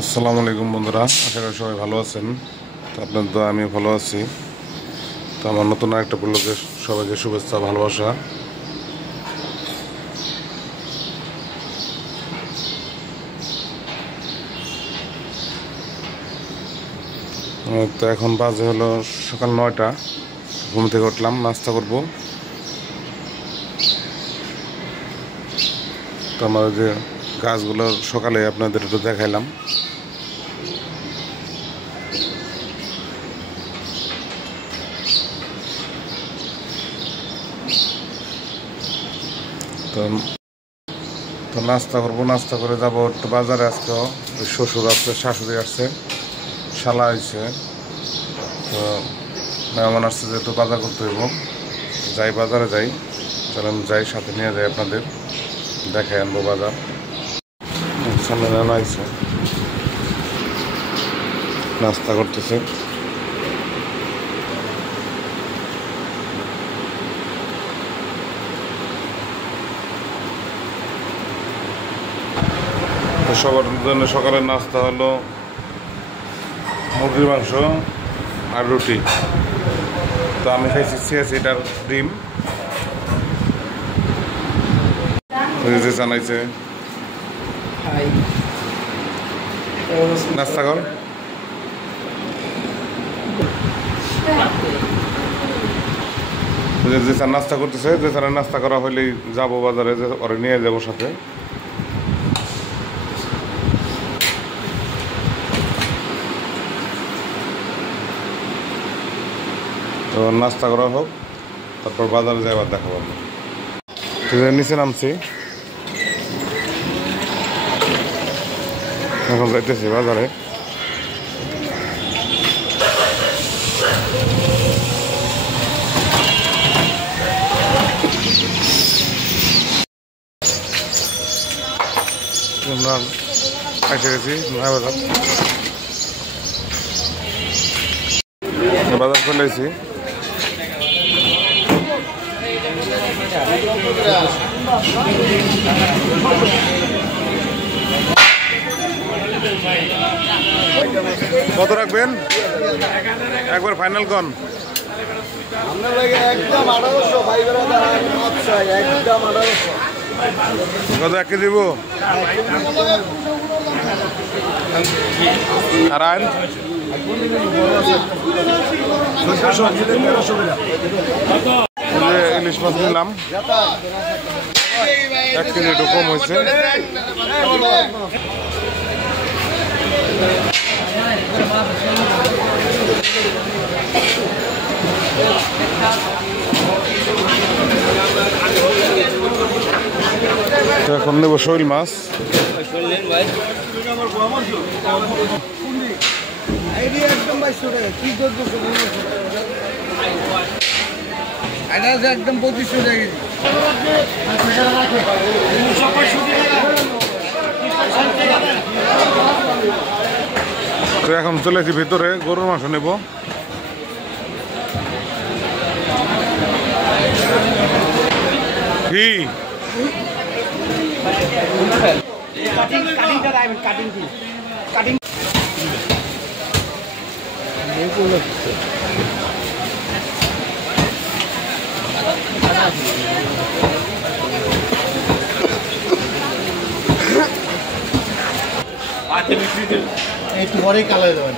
আসসালামু আলাইকুম বন্ধুরা, আশা করি সবাই ভালো আছেন। তো আপনার তো আমি ভালো আছি। তো আমার নতুন আরেকটা ব্লগে সবাইকে শুভেচ্ছা ভালোবাসা। তো এখন বাজে হলো সকাল 9টা। ঘুম থেকে উঠলাম, নাস্তা করব। তো আমার যে গাছগুলো সকালে আপনাদের একটু দেখাইলাম। তো তো নাস্তা করবো, নাস্তা করে যাবো একটু বাজারে। আজকেও শ্বশুর আসছে, শাশুড়ি আসছে, শালা আসছে। তো মেহমান আসছে, যেহেতু বাজার করতে হইব। যাই বাজারে যাই, চলেন যাই, সাথে নিয়ে যাই, আপনাদের দেখে আনবো বাজার। সামনে নানা আইছে, নাস্তা করতেছে। সবার জন্য সকালের নাস্তা হলো মুরগির মাংস আর রুটি। তো আমি খাইছি 86টার ডিম, যে জানাইছে নাস্তা কর। যে স্যার নাস্তা করতেছে, যে স্যারের নাস্তা করা হলেই যাবো বাজারে, যে ওরে নিয়ে যাবো সাথে। তো নাস্তা করা হোক, তারপর বাজারে যাইবার দেখাবো। নিচে নামছি, এখন যাইতেছি বাজারে। আমরা এসে গেছি বাজার, বাজার চলে এসেছি। কত রাখবেন একবার ফাইনাল কন? কত 1 কেজি দিব? আর আইন ইলিশ মাছ নিলাম, 1 কেজি একটু কম হয়েছে। এখন নেব শৈল মাছ। একদম 2500 টাকা। তো এখন চলেছি ভিতরে, গরুর মাংস নেব। কি একটু পরেই কালো হয়ে যাবেন,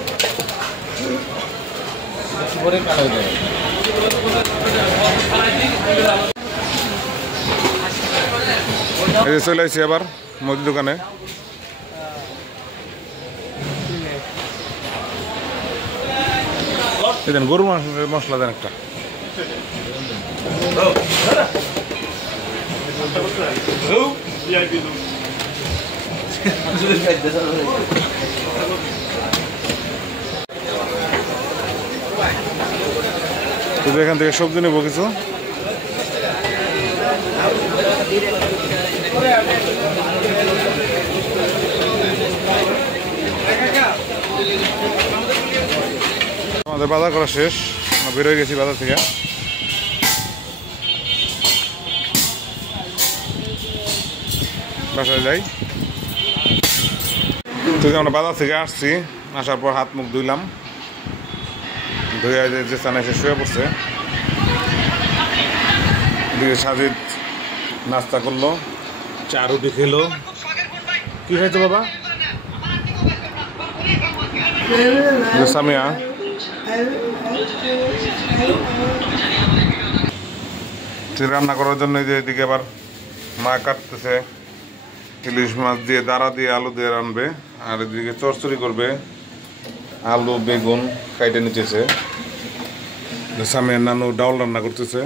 একটু পরেই কালো হয়ে যাবে। এই যে চলে আসছি আবার মুদির দোকানে। দেন গরুর মাংস মশলা দেন একটা। এখান থেকে সবজি নেবো কিছু। আমাদের বাজার করা শেষ, আমরা বেরোয় গেছি বাজার থেকে। বাসায় যাই। তো আমরা বাজার থেকে আসছি, আসার পর হাত মুখ ধুইলাম, ধুয়ে যে চান এসে শুয়ে পড়ছে। এদিকে সাজিদ নাস্তা করলো, চা রুটি খেলো। কি খাইছো বাবা? সামিয়া রান্না করার জন্য যে এদিকে আবার মা কাটতেছে ইলিশ মাছ দিয়ে, দাঁড়া দিয়ে, আলু দিয়ে রানবে। আর এদিকে চচ্চড়ি করবে, আলু বেগুন কাইটে নিতেছে। সামিয়ার নানু ডাউল রান্না করতেছে।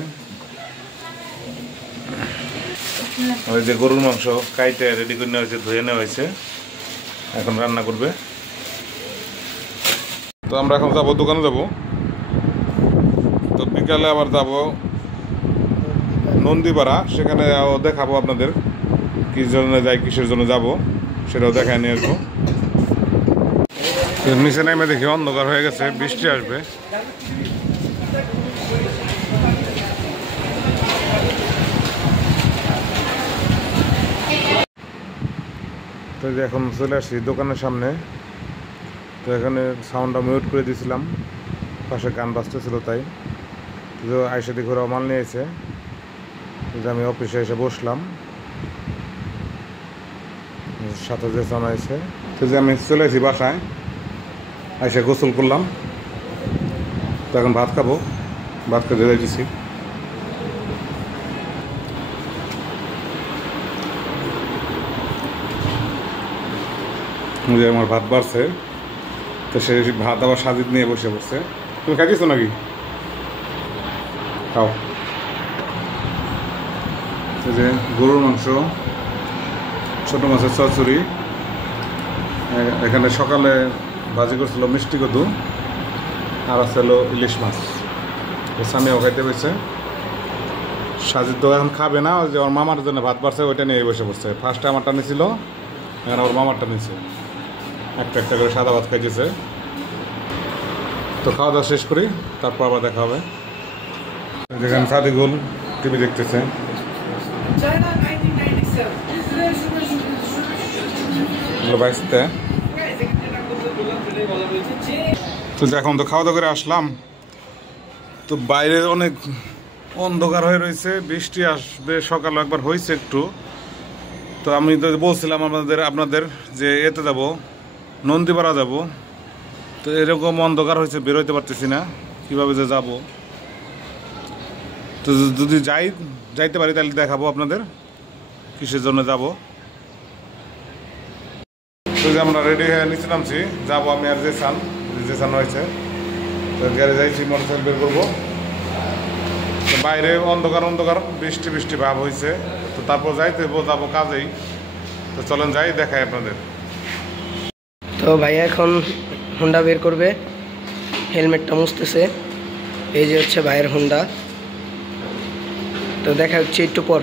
ওই যে গরুর মাংস কাইটে রেডি করে নেওয়া হয়েছে, ধুয়ে নেওয়া হয়েছে, এখন রান্না করবে। তো আমরা এখন যাবো দোকানে যাব। তো বিকালে আবার যাব নন্দীপাড়া, সেখানে দেখাবো আপনাদের কি জন্য যাই, কিসের জন্য যাব সেটাও দেখায় নিয়ে আসবো। নিচে নামে দেখি অন্ধকার হয়ে গেছে, বৃষ্টি আসবে। তো এখন চলে আসি দোকানের সামনে। তো এখানে সাউন্ডটা মিউট করে দিয়েছিলাম, পাশে গান বাজতেছিল, তাই আইসা দেখে ওরা মাল নিয়ে এসে আমি অফিসে এসে বসলাম, সাথে যে জানাইছে। তো যে আমি চলে এসেছি বাসায়, আইসা গোসল করলাম। তো এখন ভাত খাবো, ভাত খেতে যাইতেছি। আমার ভাত বাড়ছে, তো সে ভাত আবার সাজিদ নিয়ে বসে পড়ছে। তুমি খাইছো নাকি? খাও। যে গরুর মাংস, ছোট মাছের চচ্চড়ি, এখানে সকালে ভাজি করছিল মিষ্টি কদু, আর আছে হলো ইলিশ মাছ। সামিয়াও খাইতে পেয়েছে। সাজিদ তো এখন খাবে না, যে ওর মামার জন্য ভাত বাড়ছে, ওইটা নিয়ে বসে পড়ছে। ফার্স্টে আমারটা নিয়েছিল, এখন ওর মামারটা নিয়েছে, একটা একটা করে সাদা ভাত খাইতেছে। তো খাওয়া দাওয়া শেষ করি, তারপর আবার দেখা হবে। যেখানে সাদিকুল টিভি দেখতেছে। তো এখন তো খাওয়া দাওয়া করে আসলাম, তো বাইরে অনেক অন্ধকার হয়ে রয়েছে, বৃষ্টি আসবে, সকালে একবার হয়েছে একটু। তো আমি তো বলছিলাম আপনাদের যে এতে যাব, নন্দীপাড়া যাব। তো এরকম অন্ধকার হয়েছে, বেরোইতে পারতেছি না, কীভাবে যে যাব। তো যদি যাইতে পারি তাহলে দেখাবো আপনাদের কিসের জন্য যাব। তো যে আমরা রেডি হয়ে নিচে নামছি, যাবো আমি আর জেসান হয়েছে। তো গ্যারে যাইছি, মোটরসাইকেল বের করবো। তো বাইরে অন্ধকার বৃষ্টি ভাব হয়েছে। তো তারপর যাবো কাজেই। তো চলেন যাই, দেখাই আপনাদের। তো ভাইয়া এখন হোন্ডা বের করবে, হেলমেটটা মুছতেছে। এই যে হচ্ছে ভাইয়ের হোন্ডা। তো দেখা হচ্ছে একটু পর।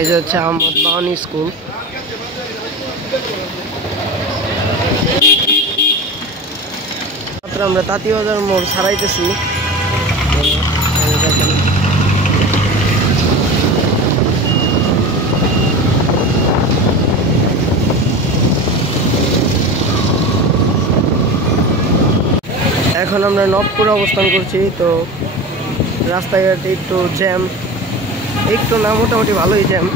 এই যে হচ্ছে আহমদ বাউনি স্কুল। আমরা তাঁতীবাজার মোড় ছাড়াইতেছি। এখন আমরা নবপুরে অবস্থান করছি। তো রাস্তাঘাটে একটু জ্যাম, একটু না মোটামুটি ভালোই জ্যাম।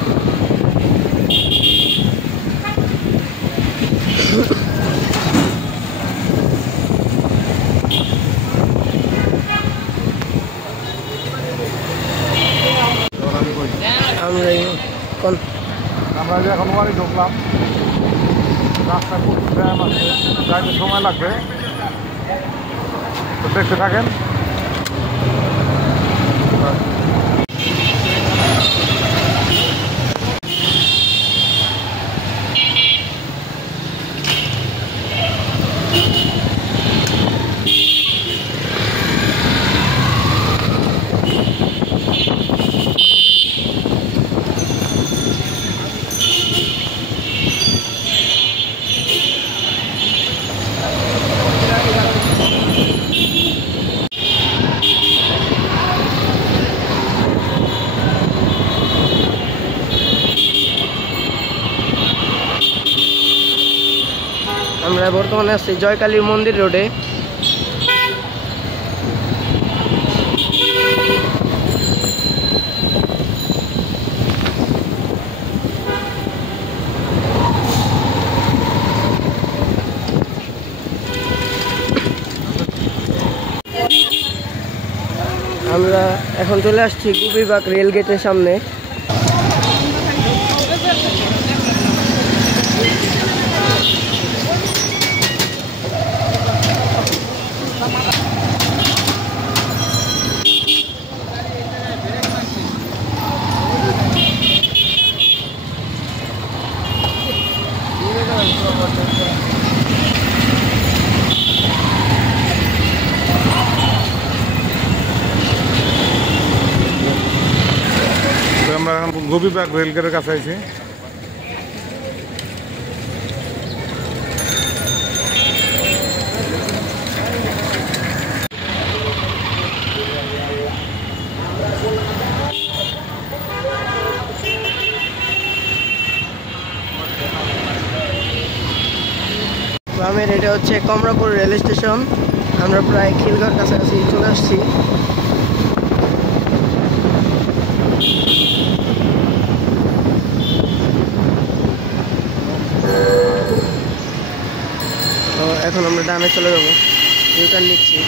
আমরা যে এখন বাড়ি ঢুকলাম, রাস্তায় খুব জ্যাম আছে, যাইতে সময় লাগবে। তো দেখতে থাকেন। আমরা বর্তমানে আছি জয়কালী মন্দির রোডে। আমরা এখন চলে আসছি গুপিবাগ রেল গেটের সামনে। আমরা গুপিবাগ রেলগেটের কাছে আছি। গ্রামের এটা হচ্ছে কমলাপুর রেল স্টেশন। আমরা প্রায় খিলগাঁওর কাছাকাছি চলে আসছি। তো এখন আমরা ডানে চলে যাবো, ইউটার্ন নিচ্ছি।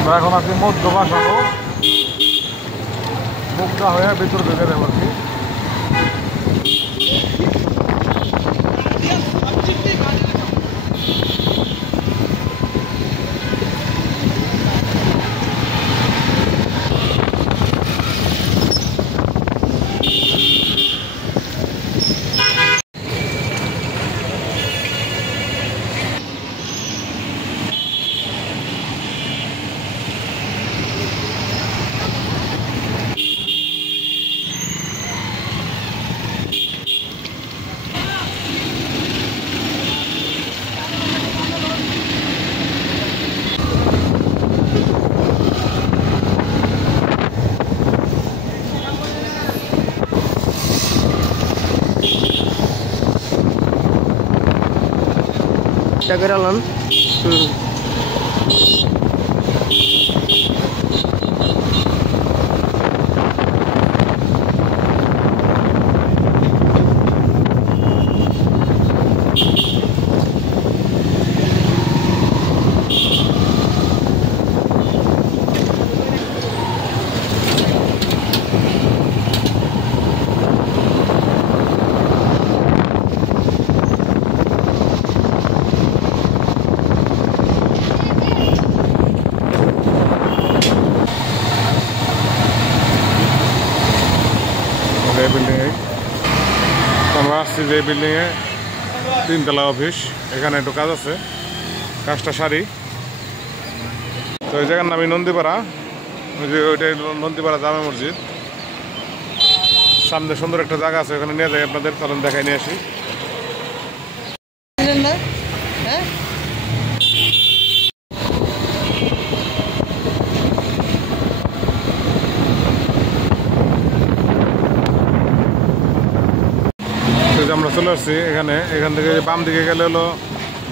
আমরা এখন আছি মধ্য বাসাবো, মুগ্ধা হয়ে ভিতরে ঢুকে দেবো আর কি। বেরালাম। বিল্ডিংয়ে আমরা আসছি, যে বিল্ডিংয়ে 3 তলা অফিস। এখানে একটু কাজ আছে, কাজটা সারি। তো এই জায়গার নামই নন্দীপাড়া। ওই যে ওইটাই নন্দীপাড়া জামে মসজিদ। সামনে সুন্দর একটা জায়গা আছে, ওখানে নিয়ে যাই আপনাদের, চলুন দেখাই নিয়ে আসি। আমরা চলে আসছি এখানে। এখান থেকে বাম দিকে গেলে হলো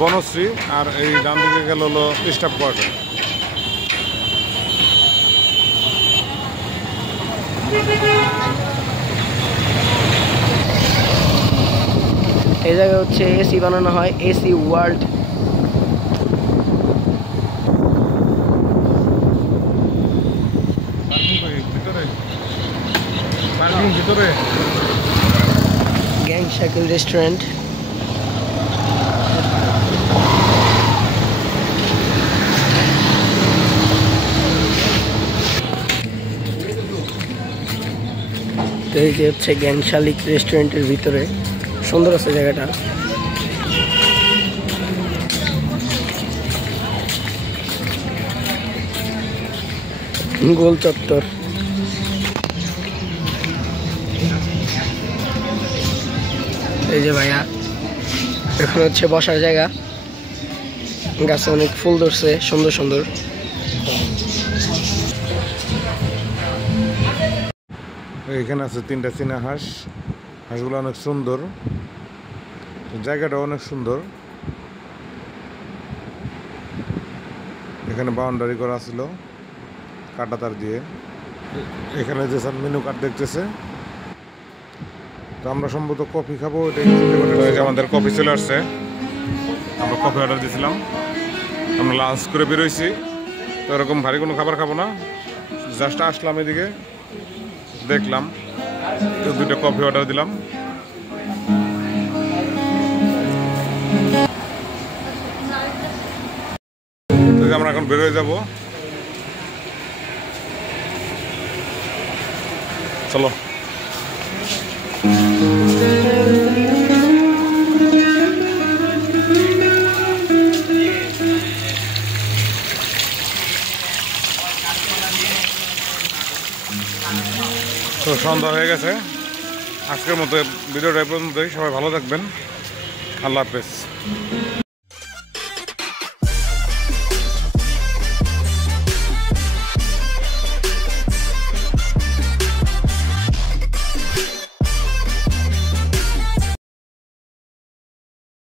বনশ্রী, আর এই ডান দিকে গেলে হলো স্টাফ কোয়ার্টার। এই জায়গায় হচ্ছে এসি বানানো হয়, এসি ওয়ার্ল্ড। ভিতরে গ্যাং সাইকেল রেস্টুরেন্ট। তো এই যে হচ্ছে গ্যাং শালিক রেস্টুরেন্টের ভিতরে, সুন্দর আছে জায়গাটা। গোল চত্বর। এই যে ভাইয়া, এখন হচ্ছে বসার জায়গা। গাছে অনেক ফুল ধরছে সুন্দর সুন্দর। এখানে আছে 3টা চীনা হাঁস, হাঁসগুলো অনেক সুন্দর, জায়গাটা অনেক সুন্দর। এখানে বাউন্ডারি করা ছিল কাটা তার দিয়ে। এখানে যে স্যার মেনু কার্ড দেখতেছে, তো আমরা সম্ভবত কফি খাবো, এটাই চিন্তা করে আমাদের কফি চলে আসছে। আমরা কফি অর্ডার দিয়েছিলাম, আমরা লাঞ্চ করে বেরোইছি। তো এরকম ভারী কোনো খাবার খাবো না, জাস্ট আসলাম এদিকে দেখলাম, তো 2টা কফি অর্ডার দিলাম। তো আমরা এখন বেরোয় যাব, চলো। তো সন্ধ্যা হয়ে গেছে, আজকের মতো ভিডিওটা এই পর্যন্তই। সবাই ভালো থাকবেন, আল্লাহ হাফেজ।